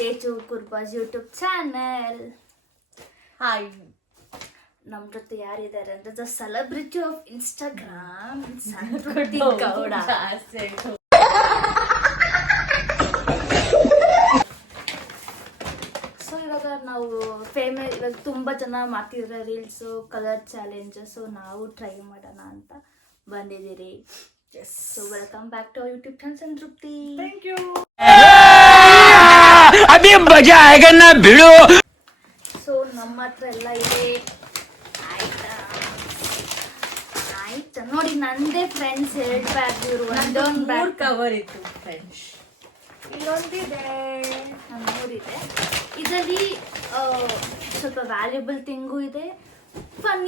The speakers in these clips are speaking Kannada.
Teju Gurbaz YouTube channel. Hi, ನಮ್ಮ ಜೊತೆ ಯಾರಿದ್ದಾರೆ ಅಂದ್ರೆ ದ ಸೆಲೆಬ್ರಿಟಿ ಆಫ್ ಇನ್ಸ್ಟಾಗ್ರಾಮ್ ಸಂತೃಪ್ತಿ ಗೌಡ. ಸೊ ಇವಾಗ ನಾವು ಇವಾಗ ತುಂಬಾ ಜನ ಮಾಡ್ತಿದ್ರೆ ರೀಲ್ಸು ಕಲರ್ ಚಾಲೆಂಜ್. ಸೊ ನಾವು ಟ್ರೈ ಮಾಡೋಣ ಅಂತ ಬಂದಿದ್ದೀರಿ. So welcome back to our YouTube channel Santrupti. Thank you. ಅಭಿ ಮಜಾ ಆएगा ना भिड़ो. ಸೊ ನಮ್ಮ ಹತ್ರ ಎಲ್ಲ ಇದೆ. ಆಯ್ತಾ ನೋಡಿ, ನಂದೇ ಫ್ರೆಂಡ್ಸ್ 2 ಬ್ಯಾಗ್, ಇವರು ಒಂದೊಂದು ಬ್ಯಾಗ್ ಕವರ್ ಇತ್ತು ಫ್ರೆಂಡ್ಸ್. ಇಲ್ಲೊಂದಿದೆ, ನಮ್ಮೂರಿದೆ. ಇದರಲ್ಲಿ ಸ್ವಲ್ಪ ವ್ಯಾಲ್ಯೂಬಲ್ ಥಿಂಗು ಇದೆ, ಫನ್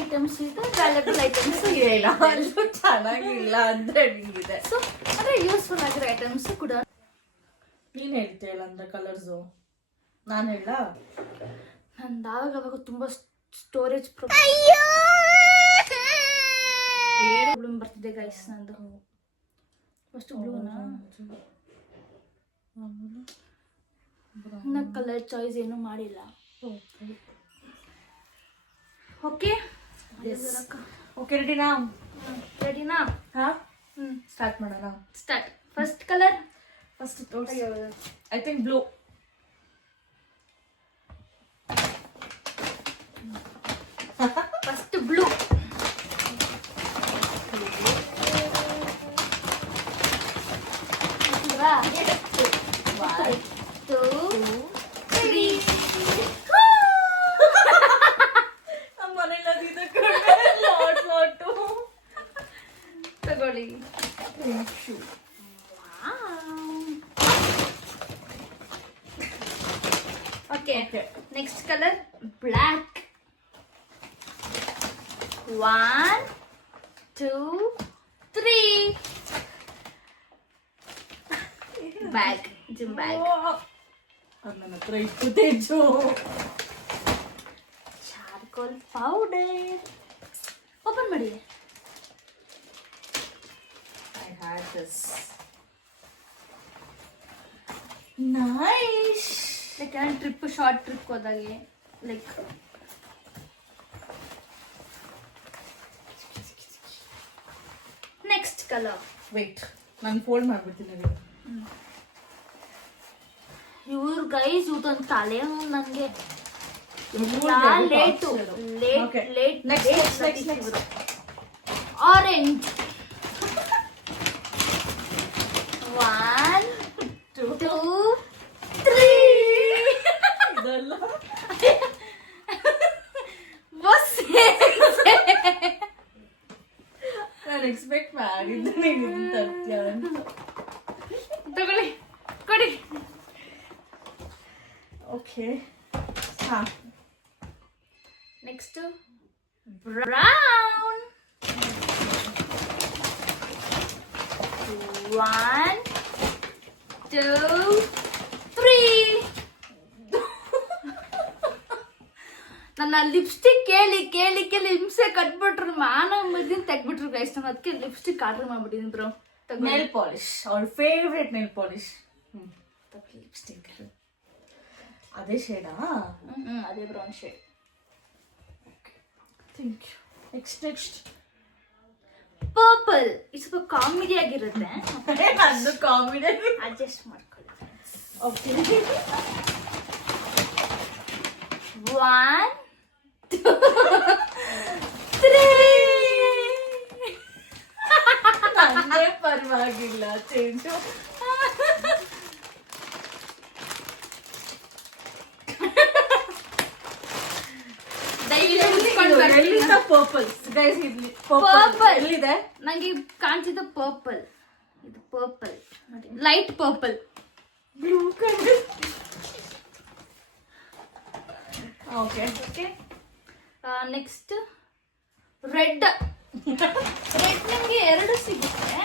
ಐಟಮ್ಸ್ ಇದೆ, ವ್ಯಾಲ್ಯೂಬಲ್ ಐಟಮ್ಸ್ ಇದೆ. ಅಲ್ಲೂ ಚೆನ್ನಾಗಿಲ್ಲ ಅಂದ್ರೆ ಹಿಂಗಿದೆ. ಸೊ ಅಂದರೆ ಯೂಸ್ಫುಲ್ ಆಗಿರೋ ಐಟಮ್ಸ್ ಕೂಡ. ನೀನ್ ಹೇಳ್ತೀಯಲ್ಲ ಅಂದ್ರೆ ಕಲರ್ಸು, ನಾನು ಹೇಳ ನಂದು ಆವಾಗ ತುಂಬ ಸ್ಟೋರೇಜ್ ಪ್ರಾಬ್ಲಮ್ ಬರ್ತಿದೆ ಗೈಸ್. ನಂದು ಫಸ್ಟ್ ಬ್ಲೂನಾ, ನಾ ಕಲರ್ ಚಾಯ್ಸ್ ಏನು ಮಾಡಿಲ್ಲ. ಓಕೆ ಓಕೆ, ರೆಡಿನಾ? ರೆಡಿನಾ? ಹಾ, ಸ್ಟಾರ್ಟ್ ಮಾಡೋಣ. Start. First colour first I think blue. First blue. ನಮ್ಮ ಮನೇಲಿ ತಗೊಳ್ಳಿ. Okay, next colour black. 1 2 3 bag, gym bag. ನನ್ನ ಹತ್ರ ಇತ್ತು ತೇಜು. Charcoal powder. ಓಪನ್ ಮಾಡಿ. I had this. Nice. Like trip, short trip ಹೋದಾಗೆ ಲೈಕ್. Next colour. ವೇಟ್, ನಾನು ಫೋಲ್ಡ್ ಮಾಡ್ಬಿಡ್ತೀನಿ. ಇವ್ರ ಗೈಸ್ ಇವತ್ತೊಂದು ತಲೆ ನನಗೆ ಲೇಟು ಲೇಟ್. Next orange. 1 2 3 ಇದಲ್ಲ ಬಸ್. ನಾನು ಎಕ್ಸ್ಪೆಕ್ಟ್ ಮಾಡಿದ್ದೆ ನೀನು ಇದನ್ನ ತರ್ತೀಯ ಅಂತ. ತಗೊಳ್ಳಿ, ಕೊಡಿ. ಓಕೆ, ಹಾ. Next brown. 1 2 3. ನನ್ನ ಲಿಪ್ಸ್ಟಿಕ್ ಕೇಳಿ ಕೇಳಿ ಕೇಳಿ ಹಿಂಸೆ ಕಟ್ಬಿಟ್ರು. ಮದಿನ ತೆಗ್ಬಿಟ್ರು ಗೈಸ್. ನಾನು ಅದಕ್ಕೆ ಲಿಪ್ಸ್ಟಿಕ್ ಆರ್ಡರ್ ಮಾಡ್ಬಿಟ್ಟಿದ್ದೀನಿ ಬ್ರೋ. ನೇಲ್ ಪಾಲಿಶ್, ಅವ್ರ ಫೇವ್ರೆಟ್ ನೇಲ್ ಪಾಲಿಶ್. ಲಿಪ್ಸ್ಟಿಕ್ ಅದೇ ಶೇಡಾ? ಅದೇ brown shade. Thank you. Next purple. ಇದು ಸ್ವಲ್ಪ ಕಾಮಿಡಿ ಆಗಿರುತ್ತೆ, ಅದು ಕಾಮಿಡಿ. ಅಡ್ಜಸ್ಟ್ ಮಾಡ್ಕೊಳ್ಳಿ. ಓಕೆ, 1 2 3. ನಂದೇ ಪರವಾಗಿಲ್ಲ ಚೇಂಜು. ಎಲ್ಲಿದೆ? ನಂಗೆ ಕಾಣಿಸಿದ ಪರ್ಪಲ್. ಇದು purple, light purple. Blue colour. Okay, next red. Red ನಿಮಗೆ 2 ಸಿಗುತ್ತೆ.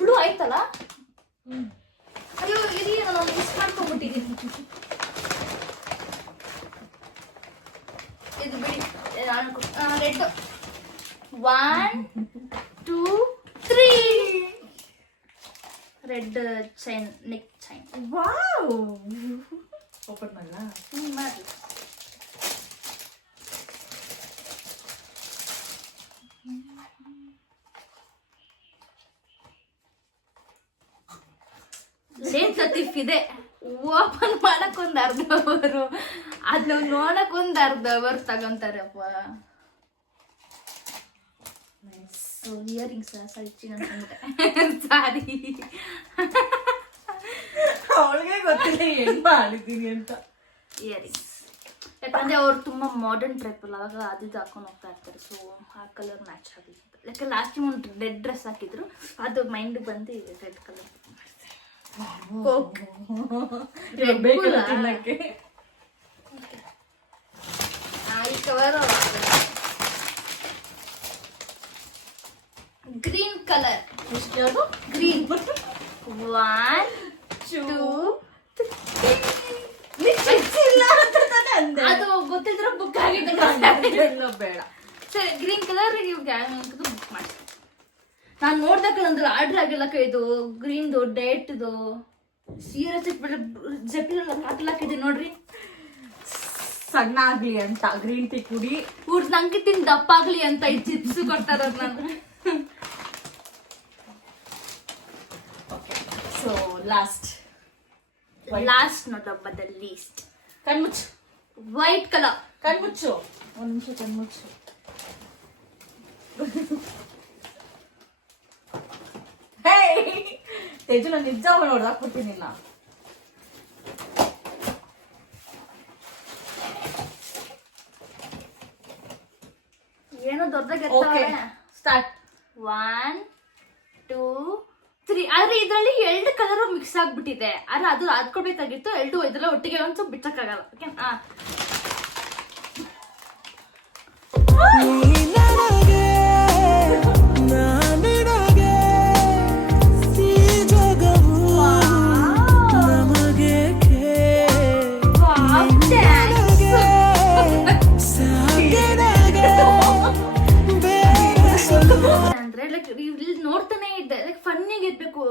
ಬ್ಲೂ ಆಯ್ತಲ್ಲ? ಅಯ್ಯೋ ಇರಿ, ನಾನು ಮಿಸ್ ಮಾಡ್ಕೊಂಡ್ಬಿಟ್ಟಿದ್ದೀನಿ. ಇದು ಬಿಡಿ, red. 1 2 3. Red chain, neck chain. Wow, open ಮಾಡಲ್ಲ. ಮಾಡಿ. ಸೇಂಟ್ ಲತೀಫ್ ಇದೆ. ಓಪನ್ ಮಾಡಕ್ ಒಂದ್ ಅರ್ಧ ಅವರು, ಅದನ್ನ ನೋಡಕ್ ಒಂದ್ ಅರ್ಧ ಅವರ್ ತಗೊಂತಾರಪ್ಪ. ಇಯರಿಂಗ್ಸ್ ಸಲ್ಚಿ ಅನ್ಕೊಂಡೆ. ಸಾರಿ, ಅವಳಿಗೆ ಗೊತ್ತಿಲ್ಲ ಹೆಂಗ್ ಮಾಡಿದ್ದೀನಿ ಅಂತ. ಇಯರಿಂಗ್ಸ್ ಯಾಕಂದ್ರೆ ಅವ್ರು ತುಂಬಾ ಮಾಡರ್ನ್ ಟೈಪ್ ಅಲ್ಲ, ಅವಾಗ ಅದು ಹಾಕೊಂಡು ಹೋಗ್ತಾ ಇರ್ತಾರೆ. ಸೊ ಆ ಕಲರ್ ಮ್ಯಾಚ್ ಆಗಿದೆ. ಯಾಕೆ ಲಾಸ್ಟ್ ಟೈಮ್ ಒಂದು ರೆಡ್ ಡ್ರೆಸ್ ಹಾಕಿದ್ರು, ಅದು ಮೈಂಡ್ ಬಂದು ರೆಡ್ ಕಲರ್. ಬೇಕಲ್ಲ ತಿನ್ನಕ್ಕೆ. ಈ ಕವರ್ ಗ್ರೀನ್ ಕಲರ್. ಎಷ್ಟು ಯಾವುದು? ಗ್ರೀನ್. 1 2 ಅದು ಗೊತ್ತಿದ್ರೆ ಬುಕ್ ಆಗಿದೆ. ಬೇಡ. ಸರಿ, ಗ್ರೀನ್ ಕಲರ್ ಬುಕ್ ಮಾಡಿ. ನಾನು ನೋಡ್ದಾಗ ಅಂದ್ರೆ ಆರ್ಡರ್ ಆಗಿಲ್ಲ. ಇದು ಗ್ರೀನ್ದು ಡೇಟ್ದು ಸೀರಿಯಸ್ ಜಪಿಲ್ಲ ಹಾಕ್ಲಾಕಿದೆ ನೋಡ್ರಿ. ಸಣ್ಣ ಆಗ್ಲಿ ಅಂತ ಗ್ರೀನ್ ಟೀ ಕುಡಿ. ನಂಗೆ ತಿಂದು ದಪ್ಪ ಆಗ್ಲಿ ಅಂತ ಈ ಚಿಪ್ಸ್ ಕೊಡ್ತಾರ ನಾನು. So last not the least. ಕಣ್ಮುಚ್ಚು. White colour. ಕಣ್ಮುಚ್ಚು, ಒಂದ್ ನಿಮಿಷ ಕಣ್ಮುಚ್ಚು. ತೇಜು, ನಾನು ನಿಜ ನೋಡ್ದಾಕ್ಬಿಡ್ತೀನಿಲ್ಲ. ಏನೋ ದೊಡ್ಡದಾಗಿ ಸ್ಟಾರ್ಟ್. 1 2 3. ಆದ್ರೆ ಇದ್ರಲ್ಲಿ 2 ಕಲರ್ ಮಿಕ್ಸ್ ಆಗ್ಬಿಟ್ಟಿದೆ. ಆದ್ರೆ ಅದು ಅದ್ಕೊಳ್ಬೇಕಾಗಿತ್ತು. 2 ಇದ್ರಲ್ಲ ಒಟ್ಟಿಗೆ ಒಂದು ಸ್ವಲ್ಪ ಬಿಚ್ಚಕ್ಕಾಗಲ್ಲ. ಓಕೆ, ಅಂದ್ರೆ ಲೈಕ್ ಇಲ್ಲಿ ನೋಡ್ತಾನೆ ಇದ್ದೆ, ಲೈಕ್ ಫನ್ನಿಗೆ ಇರ್ಬೇಕು.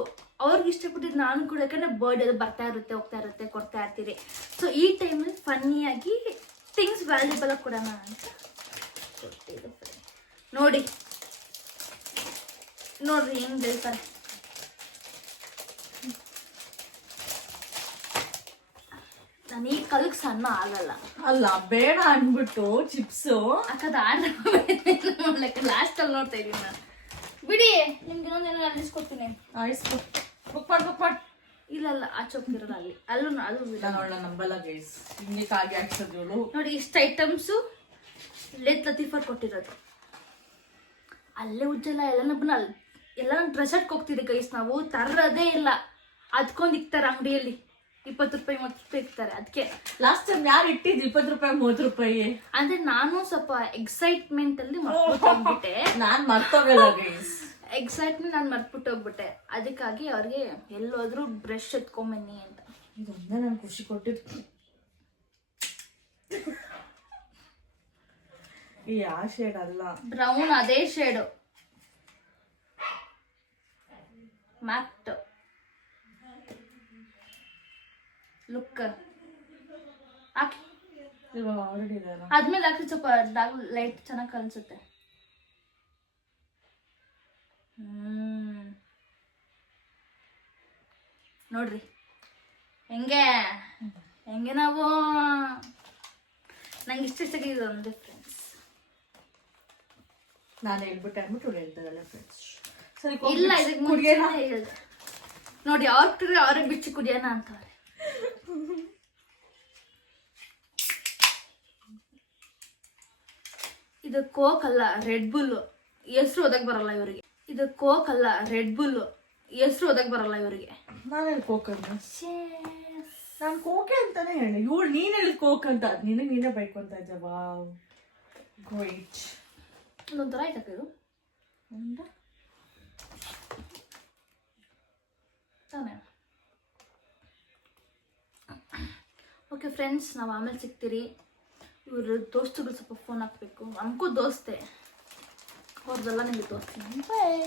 ಅವ್ರಿಗೆ ಇಷ್ಟಪಟ್ಟಿದ್ದು ನಾನು ಕೂಡ, ಯಾಕಂದ್ರೆ ಬರ್ಡೇ ಅದು ಬರ್ತಾ ಇರುತ್ತೆ, ಹೋಗ್ತಾ ಇರುತ್ತೆ, ಕೊಡ್ತಾ ಇರ್ತೀರಿ. ಸೊ ಈ ಟೈಮಲ್ಲಿ ಫನ್ನಿಯಾಗಿ ಥಿಂಗ್ಸ್ ವ್ಯಾಲ್ಯೂಬಲ್ ಆಗಿ ಕೊಡೋಣ ಅಂತ ಕೊಟ್ಟಿದ್ದು. ನೋಡ್ರಿ ಹೆಂಗ್ ಬೆಳ್ತಾರೆ. ನಾನು ಈ ಕಲ್ಗೆ ಸಣ್ಣ ಆಗಲ್ಲ. ಅಲ್ಲ, ಬೇಡ ಅನ್ಬಿಟ್ಟು ಚಿಪ್ಸು ಅಕ್ಕದ ಆರ್ಡರ್ ಲಾಸ್ಟ್ ಅಲ್ಲಿ ನೋಡ್ತಾ ಇದೀನಿ ನಾನು. ಬಿಡಿ, ನಿಮ್ಗೆ ಇನ್ನೊಂದೇನೋ ಅಲ್ಲಿಸ್ಕೊಡ್ತೀನಿ. ಬುಕ್ ಮಾಡಿ. ಇಲ್ಲ ಆಚೆ ಹೋಗ್ತಿರೋದು ಅಲ್ಲಿ. ಅಲ್ಲೂ ನಾನು ನಂಬಲ್ಲ ಗೈಸ್, ಹಿಂಗೆ ಕಾಗಿ ಹಾಕ್ಸೋದು. ನೋಡಿ, ಇಷ್ಟು ಐಟಮ್ಸು ಲೇತ್ ಲತೀಫರ್ ಕೊಟ್ಟಿರೋದು. ಅಲ್ಲೇ ಉಜ್ಜಲ್ಲ ಎಲ್ಲ ಡ್ರೆಸ್ಸಟ್ಗೆ ಹೋಗ್ತಿದ್ದೆ ಗೈಸ್. ನಾವು ತರದೇ ಇಲ್ಲ. ಅದ್ಕೊಂಡ್ ಇಕ್ತಾರೆ ಅಂಗಡಿಯಲ್ಲಿ 20 ರೂಪಾಯಿ 30 ರೂಪಾಯಿ ಇರ್ತಾರೆ. ಅದಕ್ಕೆ ಲಾಸ್ಟ್ ಟೈಮ್ ಯಾರು ಇಟ್ಟಿದ್ದು 20 ರೂಪಾಯಿ 30 ರೂಪಾಯಿ? ಅಂದ್ರೆ ನಾನು ಸ್ವಲ್ಪ ಎಕ್ಸೈಟ್ಮೆಂಟ್ ಅಲ್ಲಿ ಮರ್ತ್ಬಿಟ್ಟೆ. ನಾನ್ ಮರ್ತೋಗಲ್ಲ ಗೈಸ್. ಎಕ್ಸೈಟ್ಮೆಂಟ್ ನಾನು ಮರ್ತ್ಬಿಟ್ಟು ಹೋಗ್ಬಿಟ್ಟೆ. ಅದಕ್ಕಾಗಿ ಅವ್ರಿಗೆ ಎಲ್ಲೋದ್ರು ಬ್ರಷ್ ಎತ್ಕೊಂಬನ್ನಿ ಅಂತ. ಇದೊಂದೇ ನನ್ ಖುಷಿ ಕೊಟ್ಟಿದ್ದು. ಈ ಆ ಶೇಡ್ ಅಲ್ಲ, ಬ್ರೌನ್ ಅದೇ ಶೇಡು. ಮ್ಯಾಟ್ ಲುಕ್ ಹಾಕಿ. ಇವಾಗ ಆಲ್ರೆಡಿ ಇದೆಯಲ್ಲ, ಆದ್ಮೇಲೆ ಹಾಕಿ ಸ್ವಲ್ಪ ಲೈಟ್ ಚೆನ್ನಾಗಿ ಕಾಣಿಸುತ್ತೆ. ನೋಡ್ರಿ ಹೆಂಗೆ ನಾವು ನಂಗೆ ಇಷ್ಟ ಒಂದು ಫ್ರೆಂಡ್ಸ್. ನಾನು ಹೇಳ್ಬಿಟ್ಟೆ ಅಂದ್ಬಿಟ್ಟು ಹೇಳ್ತಾರಲ್ಲ ಫ್ರೆಂಡ್ಸ್. ಸರಿ, ಇಲ್ಲ ಇದಕ್ಕೆ ಮುಂಚೆನೇ ಹೇಳಿದೆ ನೋಡಿ. ಅವರೇ ಬಿಚ್ಚಿ ಕುಡಿಯೋಣ ಅಂತವ್ರೆ. ಇದು ಕೋಕ್ ಅಲ್ಲ, ರೆಡ್ ಬುಲ್. ಹೆಸರು ಓದಕ್ ಬರಲ್ಲ ಇವರಿಗೆ. ಇದು ಕೋಕ್ ಅಲ್ಲ, ರೆಡ್ ಬುಲ್. ಹೆಸರು ಓದಕ್ ಬರಲ್ಲ ಇವರಿಗೆ. ನಾನು ಕೋಕ್ ಅಂತ, ನಾನು ಕೋಕೆ ಅಂತಾನೆ ಹೇಳಿ. ಇವಳು ನೀನ್ ಹೇಳಿದ್ ಕೋಕ್ ಅಂತ, ನೀನೇ ಬೇಕು ಅಂತ ಇದ್ದ. Wow, great. ಇದೊಂಥರ ಆಯ್ತಕ್ಕ ಇದು ತಾನೇ. ಓಕೆ ಫ್ರೆಂಡ್ಸ್, ನಾವು ಆಮೇಲೆ ಸಿಗ್ತೀರಿ. ಇವರು ದೋಸ್ತುಗಳು ಸ್ವಲ್ಪ ಫೋನ್ ಹಾಕ್ಬೇಕು. ನಮಗೂ ದೋಸ್ತೆ, ಅವ್ರದ್ದೆಲ್ಲ ನಿಮಗೆ ತೋರಿಸ್ತೀನಿ. ಬಾಯ್.